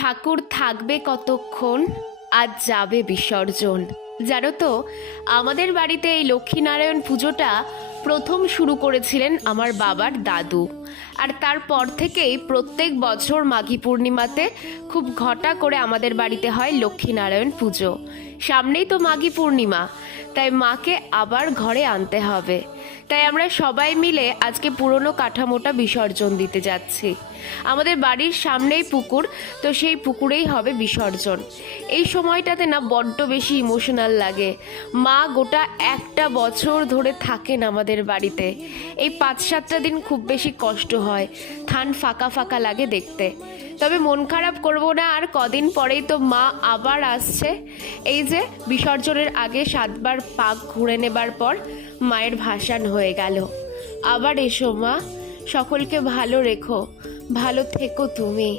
ঠাকুর থাকবে কতক্ষণ, আজ যাবে বিসর্জন। জানো তো, আমাদের বাড়িতে এই লক্ষ্মীনারায়ণ পুজোটা প্রথম শুরু করেছিলেন আমার বাবার দাদু। আর তারপর থেকেই প্রত্যেক বছর মাঘী পূর্ণিমাতে খুব ঘটা করে আমাদের বাড়িতে হয় লক্ষ্মীনারায়ণ পুজো। সামনেই তো মাঘী পূর্ণিমা, তাই মাকে আবার ঘরে আনতে হবে। তাই আমরা সবাই মিলে আজকে পুরনো কাঠামোটা বিসর্জন দিতে যাচ্ছি। আমাদের বাড়ির সামনেই পুকুর, তো সেই পুকুরেই হবে বিসর্জন। এই সময়টাতে না বড্ড বেশি ইমোশনাল লাগে। মা গোটা একটা বছর ধরে থাকেন আমাদের বাড়িতে। এই 5-7টা দিন খুব বেশি কষ্ট হয়, থান ফাঁকা ফাঁকা লাগে দেখতে। তবে মন খারাপ করব না, আর কদিন পরেই তো মা আবার আসছে। এই যে বিসর্জনের আগে 7বার পাক ঘুরে নেবার পর মায়ের ভাসান হয়ে গেল। আবার এসো মা, সকলকে ভালো রেখো, ভালো থেকো তুমি।